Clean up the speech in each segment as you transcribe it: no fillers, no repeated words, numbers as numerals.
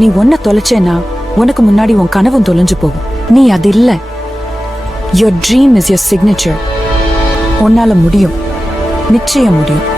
நீ ஒன்ன தொலைச்சேன்னா உனக்கு முன்னாடி உன் கனவும் தொலைஞ்சு போகும். நீ அது இல்ல. Your dream is your signature. உன்னால முடியும், நிச்சயம் முடியும்.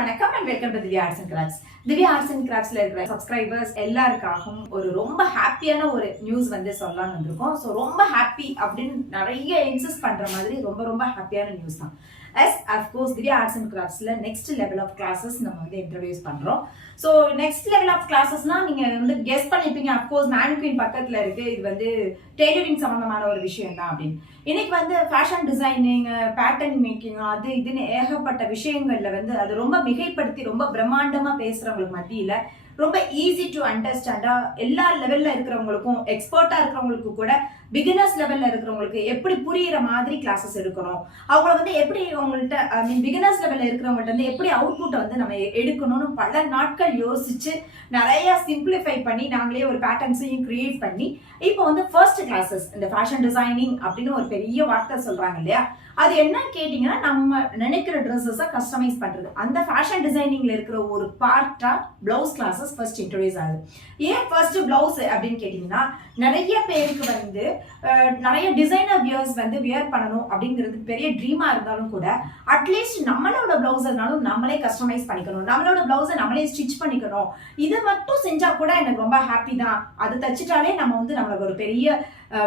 வணக்கம் and welcome to Dhivya Arts and Crafts. Dhivya Arts and Crafts இருக்கிற சப்ஸ்கிரைபர்ஸ் எல்லாருக்காகவும் ஒரு ரொம்ப ஹாப்பியான ஒரு நியூஸ் வந்து சொல்லலாம்னு வந்திருக்கோம். ஸோ ரொம்ப ஹாப்பி அப்படின்னு நிறைய இன்சிஸ்ட் பண்ற மாதிரி ரொம்ப ஹாப்பியான நியூஸ் தான். Yes of course Dhivya Arts and Craftsல நெக்ஸ்ட் லெவல் ஆஃப் கிளாஸஸ் நம்ம வந்து இன்ட்ரோடியூஸ் பண்றோம். ஸோ நெக்ஸ்ட் லெவல் ஆஃப் கிளாஸஸ்னா நீங்க வந்து கெஸ் பண்ணிப்பீங்க, அஃப்கோர்ஸ் மேனுக்வின் பக்கத்துல இருக்கு, இது வந்து டெய்லரிங் சம்பந்தமான ஒரு விஷயம் தான் அப்படின்னு. இன்னைக்கு வந்து ஃபேஷன் டிசைனிங், பேட்டர்ன் மேக்கிங், அது இதுன்னு ஏகப்பட்ட விஷயங்கள்ல வந்து அது ரொம்ப மிகைப்படுத்தி ரொம்ப பிரம்மாண்டமா பேசுறவங்களுக்கு மத்தியில ரொம்ப ஈஸி டு அண்டர்ஸ்டாண்டா எல்லா லெவல்ல இருக்கிறவங்களுக்கும், எக்ஸ்பர்ட்டா இருக்கிறவங்களுக்கு கூட பிகினர்ஸ் லெவல்ல இருக்கிறவங்களுக்கு எப்படி புரியுற மாதிரி கிளாஸஸ் எடுக்கணும், அவங்கள வந்து எப்படி அவங்கள்ட்ட பிகினர்ஸ் லெவல்ல இருக்கிறவங்கள்ட்ட வந்து எப்படி அவுட்புட்டை வந்து நம்ம எடுக்கணும்னு பல நாட்கள் யோசிச்சு நிறைய சிம்பிளிஃபை பண்ணி நாங்களே ஒரு பேட்டர்ன்ஸையும் கிரியேட் பண்ணி இப்போ வந்து ஃபர்ஸ்ட் கிளாஸஸ் இந்த ஃபேஷன் டிசைனிங் அப்படின்னு ஒரு பெரிய வார்த்தை சொல்றாங்க இல்லையா, அது என்னன்னு கேட்டீங்கன்னா நம்ம நினைக்கிற ட்ரெஸ்ஸஸை கஸ்டமைஸ் பண்றது. அந்த ஃபேஷன் டிசைனிங்ல இருக்கிற ஒரு பார்ட்டா பிளவுஸ் கிளாஸஸ் ஃபர்ஸ்ட் இன்ட்ரோடியூஸ் ஆகுது. ஏன் ஃபர்ஸ்ட் பிளவுஸ் அப்படின்னு கேட்டீங்கன்னா நிறைய பேருக்கு வந்து நிறைய டிசைனர் வியர்ஸ் வந்து வியர் பண்ணணும் அப்படிங்கிறது பெரிய ட்ரீமா இருந்தாலும் கூட அட்லீஸ்ட் நம்மளோட பிளவுஸ்னாலும் நம்மளே கஸ்டமைஸ் பண்ணிக்கணும், நம்மளோட பிளவுஸை நம்மளே ஸ்டிச் பண்ணிக்கணும், இது மட்டும் செஞ்சா கூட எனக்கு ரொம்ப ஹாப்பி தான். அது தச்சுட்டாலே நம்ம வந்து நம்மளுக்கு ஒரு பெரிய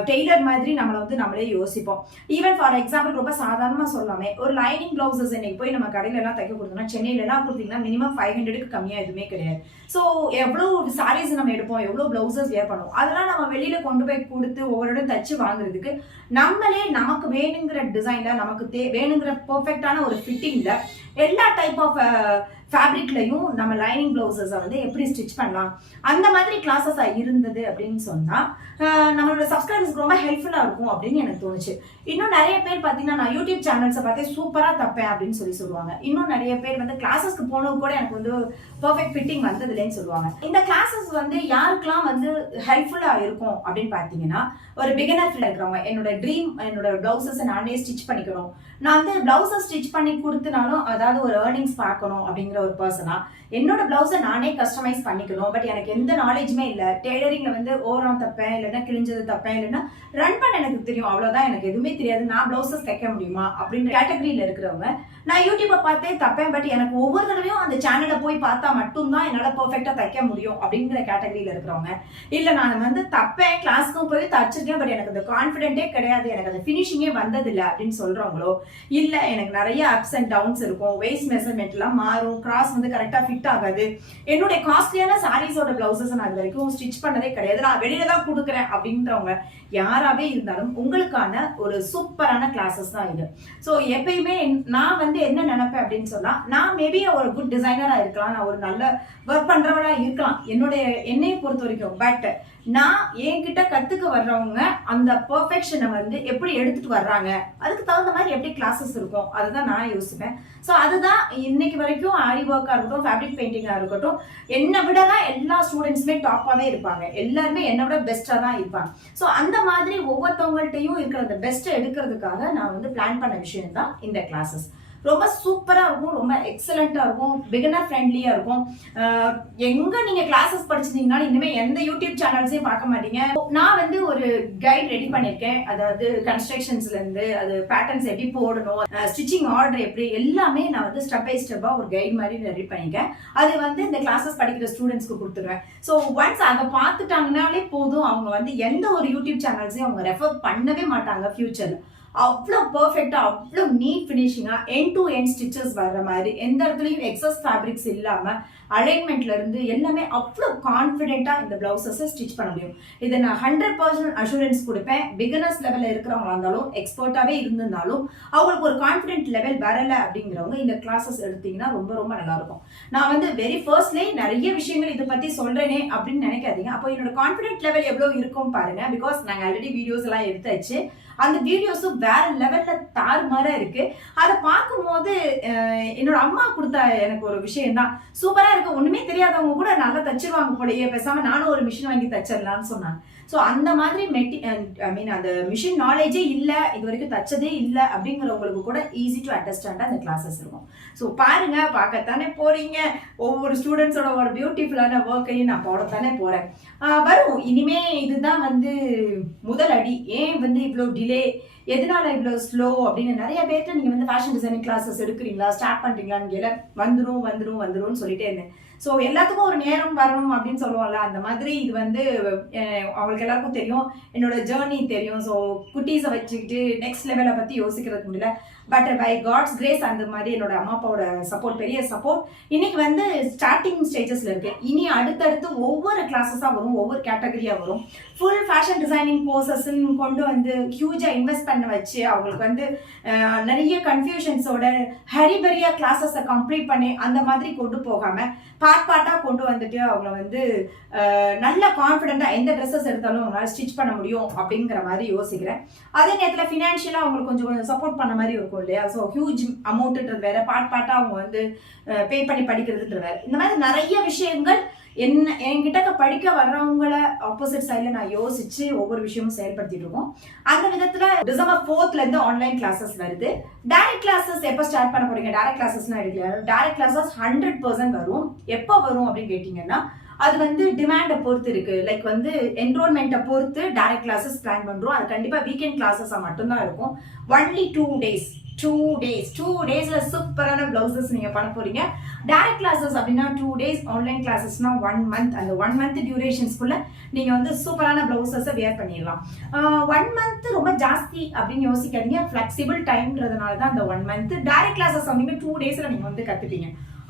டெய்லர் மாதிரி நம்மளை வந்து நம்மளே யோசிப்போம். ஈவன் ஃபார் எக்ஸாம்பிள் ரொம்ப சாதாரணமா சொல்லாமே ஒரு லைனிங் பிளவுசஸ் இன்னைக்கு போய் நம்ம கடையில எல்லாம் தைக்க கொடுத்தோம்னா சென்னையில எல்லாம் கொடுத்தீங்கன்னா மினிமம் 500க்கு கம்மியா எதுவுமே கிடையாது. ஸோ எவ்வளவு சாரீஸ் நம்ம எடுப்போம், எவ்வளவு பிளவுசஸ் வியர் பண்ணுவோம், அதெல்லாம் நம்ம வெளியில கொண்டு போய் கொடுத்து ஒவ்வொரு தச்சு வாங்குறதுக்கு நம்மளே நமக்கு வேணுங்கிற டிசைன்ல நமக்கு வேணுங்கிற பெர்ஃபெக்டான ஒரு ஃபிட்டிங்ல எல்லா டைப் ஆஃப் ஃபேப்ரிக்லையும் நம்ம லைனிங் பிளவுசஸை வந்து எப்படி ஸ்டிச் பண்ணலாம் அந்த மாதிரி கிளாஸஸாக இருந்தது அப்படின்னு சொன்னால் நம்மளோட சப்ஸ்கிரைபர்ஸ்க்கு ரொம்ப ஹெல்ப்ஃபுல்லாக இருக்கும் அப்படின்னு எனக்கு தோணுச்சு. இன்னும் நிறைய பேர் பார்த்தீங்கன்னா நான் யூடியூப் சேனல்ஸை பார்த்தே சூப்பராக தப்பேன் அப்படின்னு சொல்லுவாங்க. இன்னும் நிறைய பேர் வந்து கிளாஸஸ்க்கு போனது கூட எனக்கு வந்து பர்ஃபெக்ட் ஃபிட்டிங் வந்ததுலேன்னு சொல்லுவாங்க. இந்த கிளாஸஸ் வந்து யாருக்கெல்லாம் வந்து ஹெல்ப்ஃபுல்லாக இருக்கும் அப்படின்னு பார்த்தீங்கன்னா ஒரு பிகினர்ல இருக்கிறவங்க, என்னோட ட்ரீம் என்னோட பிளவுசஸை நானே ஸ்டிச் பண்ணிக்கணும், நான் வந்து பிளவுஸை ஸ்டிச் பண்ணி கொடுத்தனாலும் அதாவது ஒரு ஏர்னிங்ஸ் பார்க்கணும் அப்படிங்கிற ஒரு பர்சனா, என்னோட பிளவுஸை நானே கஸ்டமைஸ் பண்ணிக்கணும், பட் எனக்கு எந்த நாலேஜுமே இல்லை, டெய்லரிங்ல வந்து ஓவரால் தப்பேன், இல்லைன்னா கிழிஞ்சது தப்பேன், இல்லைன்னா ரன் பண்ண எனக்கு தெரியும் அவ்வளவுதான், எனக்கு எதுவுமே தெரியாது, நான் பிளவுசஸ் தைக்க முடியுமா அப்படின்ற கேட்டகரியில இருக்கிறவங்க, நான் யூடியூப்பை பார்த்தே தப்பேன், பட் எனக்கு ஒவ்வொரு தடவையும் அந்த சேனலை போய் பார்த்தா மட்டும்தான் என்னால பெர்ஃபெக்டா தைக்க முடியும் அப்படிங்கிற கேட்டகரியில இருக்கிறவங்க, இல்ல நான் வந்து தப்பேன் கிளாஸ்க்கும் போய் தச்சிருக்கேன், பட் எனக்கு அந்த கான்பிடென்ட்டே கிடையாது, எனக்கு அந்த பினிஷிங்கே வந்ததில்லை அப்படின்னு சொல்றவங்களோ, இல்ல எனக்கு நிறைய அப்ஸ் அண்ட் டவுன்ஸ் இருக்கும், வெயிஸ்ட் மெஷர்மெண்ட் எல்லாம் மாறும், கிராஸ் வந்து கரெக்டா ஃபிட் ஆகாது, என்னுடைய காஸ்ட்லியான சாரீஸோட பிளவுசஸ் நான் அது வரைக்கும் ஸ்டிச் பண்ணதே கிடையாது, நான் வெளியில தான் கொடுக்குறேன் அப்படின்றவங்க யாராவே இருந்தாலும் உங்களுக்கான ஒரு சூப்பரான கிளாஸஸ் தான் இது. ஸோ எப்பயுமே நான் வந்து என்ன நினைப்பேன் அப்படின்னு சொன்னா, நான் மேபி ஒரு குட் டிசைனரா இருக்கலாம், நான் ஒரு நல்ல ஒர்க் பண்றவரா இருக்கலாம் என்னைய பொறுத்த வரைக்கும், பட் நான் என்கிட்ட கத்துக்க வர்றவங்க அந்த பெர்ஃபெக்ஷனை வந்து எப்படி எடுத்துட்டு வர்றாங்க, அதுக்கு தகுந்த மாதிரி எப்படி கிளாஸஸ் இருக்கும் அதுதான் நான் யோசிப்பேன். ஸோ அதுதான் இன்னைக்கு வரைக்கும் ஆரி ஒர்க்கா இருக்கட்டும், ஃபேப்ரிக் பெயிண்டிங்கா இருக்கட்டும், என்னை விட தான் எல்லா ஸ்டூடெண்ட்ஸுமே டாப்பாவே இருப்பாங்க, எல்லாருமே என்னை விட பெஸ்டா தான் இருப்பாங்க. ஸோ அந்த மாதிரி ஒவ்வொருத்தவங்கள்ட்டையும் இருக்கிற அந்த பெஸ்ட்டை எடுக்கிறதுக்காக நான் வந்து பிளான் பண்ண விஷயம் தான் இந்த கிளாஸஸ். ரொம்ப சூப்பரா இருக்கும், ரொம்ப எக்ஸலண்டா இருக்கும், பிகினர் ஃப்ரெண்ட்லியா இருக்கும். எங்க நீங்க கிளாஸஸ் படிச்சிருந்தீங்கன்னா இனிமே எந்த யூடியூப் சேனல்ஸையும் பார்க்க மாட்டீங்க. நான் வந்து ஒரு கைட் ரெடி பண்ணிருக்கேன், அதாவது கன்ஸ்ட்ரக்ஷன்ஸ்ல இருந்து அது பேட்டர்ன்ஸ் எப்படி போடணும், ஸ்டிச்சிங் ஆர்டர் எப்படி, எல்லாமே நான் வந்து ஸ்டெப் பை ஸ்டெப்பா ஒரு கைட் மாதிரி ரெடி பண்ணிருக்கேன். அது வந்து இந்த கிளாஸஸ் படிக்கிற ஸ்டூடெண்ட்ஸ்க்கு கொடுத்துருவேன். ஸோ ஒன்ஸ் அதை பார்த்துட்டாங்கனாலே போதும், அவங்க வந்து எந்த ஒரு யூடியூப் சேனல்ஸையும் அவங்க ரெஃபர் பண்ணவே மாட்டாங்க ஃபியூச்சர்ல. அவ்வளோ பர்ஃபெக்டா, அவ்வளோ நீட் ஃபினிஷிங்கா, எண்ட் டு எண்ட் ஸ்டிச்சஸ் வர்ற மாதிரி, எந்த இடத்துலையும் எக்ஸஸ் ஃபேப்ரிக்ஸ் இல்லாம அலைன்மெண்ட்ல இருந்து எல்லாமே அவ்வளோ கான்ஃபிடென்ட்டா இந்த பிளவுசஸை ஸ்டிச் பண்ண முடியும். இதை நான் 100% அஷூரன்ஸ் கொடுப்பேன். பிகினர்ஸ் லெவலில் இருக்கிறவங்களா இருந்தாலும் எக்ஸ்பர்ட்டாவே இருந்திருந்தாலும் அவங்களுக்கு ஒரு கான்ஃபிடென்ட் லெவல் வரல அப்படிங்கிறவங்க இந்த கிளாஸஸ் எடுத்தீங்கன்னா ரொம்ப நல்லா இருக்கும். நான் வந்து வெரி ஃபர்ஸ்ட்லேயே நிறைய விஷயங்கள் இதை பத்தி சொல்றேனே அப்படின்னு நினைக்காதீங்க. அப்போ என்னோட கான்ஃபிடென்ட் லெவல் எவ்வளவு இருக்கும் பாருங்க. பிகாஸ் நாங்கள் ஆல்ரெடி வீடியோஸ் எல்லாம் எடுத்தாச்சு, அந்த வீடியோஸும் வேற லெவல்ல தாறுமாறா இருக்கு. அதை பார்க்கும்போது என்னோட அம்மா கொடுத்த எனக்கு ஒரு விஷயம் தான் சூப்பரா இருக்கு, ஒண்ணுமே தெரியாதவங்க கூட நல்லா தச்சிருவாங்க போலயே, பேசாம நானும் ஒரு மிஷின் வாங்கி தச்சிடலாம்னு சொன்னாங்க. ஸோ அந்த மாதிரி அந்த மிஷின் நாலேஜே இல்லை, இது வரைக்கும் தச்சதே இல்லை அப்படிங்கிறவங்களுக்கு கூட ஈஸி டு அண்டர்ஸ்டாண்டாக அந்த கிளாஸஸ் இருக்கும். ஸோ பாருங்க, பார்க்கத்தானே போறீங்க, ஒவ்வொரு ஸ்டூடெண்ட்ஸோட ஒரு பியூட்டிஃபுல்லான ஒர்க்கையும் நான் போடத்தானே போறேன். வரும் இனிமே. இதுதான் முதல் அடி. ஏன் இவ்வளோ டிலே, எதனால இவ்வளோ ஸ்லோ அப்படின்னு நிறைய பேர்ட்ட நீங்க ஃபேஷன் டிசைனிங் கிளாஸஸ் எடுக்கிறீங்களா, ஸ்டார்ட் பண்றீங்களான்னு வந்துரும் சொல்லிட்டே இருந்தேன். ஸோ எல்லாத்துக்கும் ஒரு நேரம் வரணும் அப்படின்னு சொல்லுவோம்ல, அந்த மாதிரி இது அவங்களுக்கு எல்லாருக்கும் தெரியும், என்னோட ஜேர்னி தெரியும். ஸோ குட்டீஸை வச்சுக்கிட்டு நெக்ஸ்ட் லெவலை பற்றி யோசிக்கிறது முடியல. பட் பை காட்ஸ் கிரேஸ் அந்த மாதிரி என்னோட அம்மா அப்பாவோட சப்போர்ட், பெரிய சப்போர்ட், இன்னைக்கு ஸ்டார்டிங் ஸ்டேஜஸ்ல இருக்கு. இனி அடுத்தடுத்து ஒவ்வொரு கிளாஸஸா வரும், ஒவ்வொரு கேட்டகரியா வரும். ஃபுல் ஃபேஷன் டிசைனிங் கோர்சஸ் கொண்டு ஹியூஜா இன்வெஸ்ட் பண்ண வச்சு அவங்களுக்கு நிறைய கன்ஃபியூஷன்ஸோட ஹரிபரியா கிளாஸஸை கம்ப்ளீட் பண்ணி அந்த மாதிரி கொண்டு போகாம பார்ட்டா கொண்டு வந்துட்டு அவங்கள நல்ல கான்ஃபிடென்ட்டா எந்த ட்ரெஸ்ஸஸ் எடுத்தாலும் அவங்களால ஸ்டிச் பண்ண முடியும் அப்படிங்கிற மாதிரி யோசிக்கிறேன். அதே நேரத்தில் ஃபினான்ஷியலா அவங்களுக்கு கொஞ்சம் சப்போர்ட் பண்ண மாதிரி இருக்கும் இல்லையா. ஸோ ஹியூஜ் அமௌண்ட்ன்றது வேற, பார்ட்டா அவங்க பே பண்ணி படிக்கிறதுன்றது வேற. இந்த மாதிரி நிறைய விஷயங்கள் என்கிட்ட படிக்க வர்றவங்கள ஆப்போசிட் சைட்ல நான் யோசிச்சு ஒவ்வொரு விஷயமும் செயல்படுத்திட்டு இருக்கோம். அந்த விதத்துல டிசம்பர் 4th இருந்து ஆன்லைன் கிளாஸஸ் வருது. டைரக்ட் கிளாஸஸ் எப்போ ஸ்டார்ட் பண்ண போறீங்க? டைரக்ட் கிளாஸஸ்னா எடுக்கல. டைரக்ட் கிளாஸஸ் 100% வரும். எப்போ வரும் அப்படின்னு கேட்டீங்கன்னா, அது டிமாண்டை பொறுத்து இருக்கு. லைக் என்ரோல்மெண்ட்டை பொறுத்து டைரக்ட் கிளாஸஸ் பிளான் பண்றோம். அது கண்டிப்பா வீக்கெண்ட் கிளாஸஸா மட்டும்தான் இருக்கும். ஒன்லி 2 டேஸ்ல சூப்பரான பிளவுசஸ் நீங்க பண்ண போறீங்க. டைரக்ட் கிளாஸஸ் அப்படின்னா 2 days, ஆன்லைன் கிளாஸஸ்னா 1 month. அந்த 1 month டியூரேஷன்ஸ்குள்ள நீங்க சூப்பரான பிளவுசஸ் வியர் பண்ணிடலாம். 1 month ரொம்ப ஜாஸ்தி அப்படின்னு யோசிக்காதீங்க. ஃபிளெக்சிபிள் டைம்ன்றதுனால தான் அந்த 1 month. டைரக்ட் கிளாஸஸ் 2 daysல நீங்க கத்துப்பீங்க.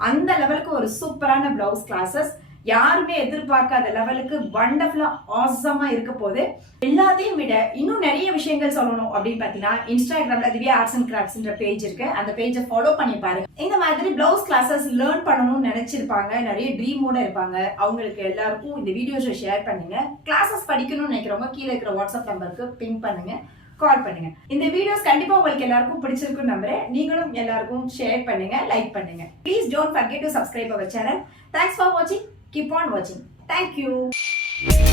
அந்த லெவலுக்கு ஒரு சூப்பரான பிளவுஸ் கிளாஸஸ் யாருமே எதிர்பார்க்காத லெவலுக்கு வண்டர்ஃபுல்லா ஆசமா இருக்க போது. எல்லாத்தையும் விட இன்னும் நிறைய விஷயங்கள் சொல்லணும் அப்படின்னு பாத்தீங்கன்னா, இன்ஸ்டாகிராம்ல திவ்யா ஆர்ட்ஸ் அண்ட் கிராஃப்ட்ஸ்ன்ற பேஜ் இருக்கு. அந்த பேஜை ஃபாலோ பண்ணி பாருங்க. இந்த மாதிரி பிளவுஸ் கிளாஸஸ் லேர்ன் பண்ணணும்னு நினைச்சிருப்பாங்க, நிறைய ட்ரீமோட இருப்பாங்க. அவங்களுக்கு எல்லாருக்கும் இந்த வீடியோஸை ஷேர் பண்ணுங்க. கிளாஸஸ் படிக்கணும்னு நினைக்கிறவங்க கீழே இருக்கிற வாட்ஸ்அப் நம்பருக்கு பிங் பண்ணுங்க, கால் பண்ணுங்க. இந்த வீடியோஸ் கண்டிப்பா உங்களுக்கு எல்லாருக்கும் பிடிச்சிருக்கும் நம்புறேன். நீங்களும் எல்லாருக்கும் ஷேர் பண்ணுங்க, லைக் பண்ணுங்க. Please don't forget to subscribe our channel. Thanks for வாட்சிங். Keep on watching. Thank you.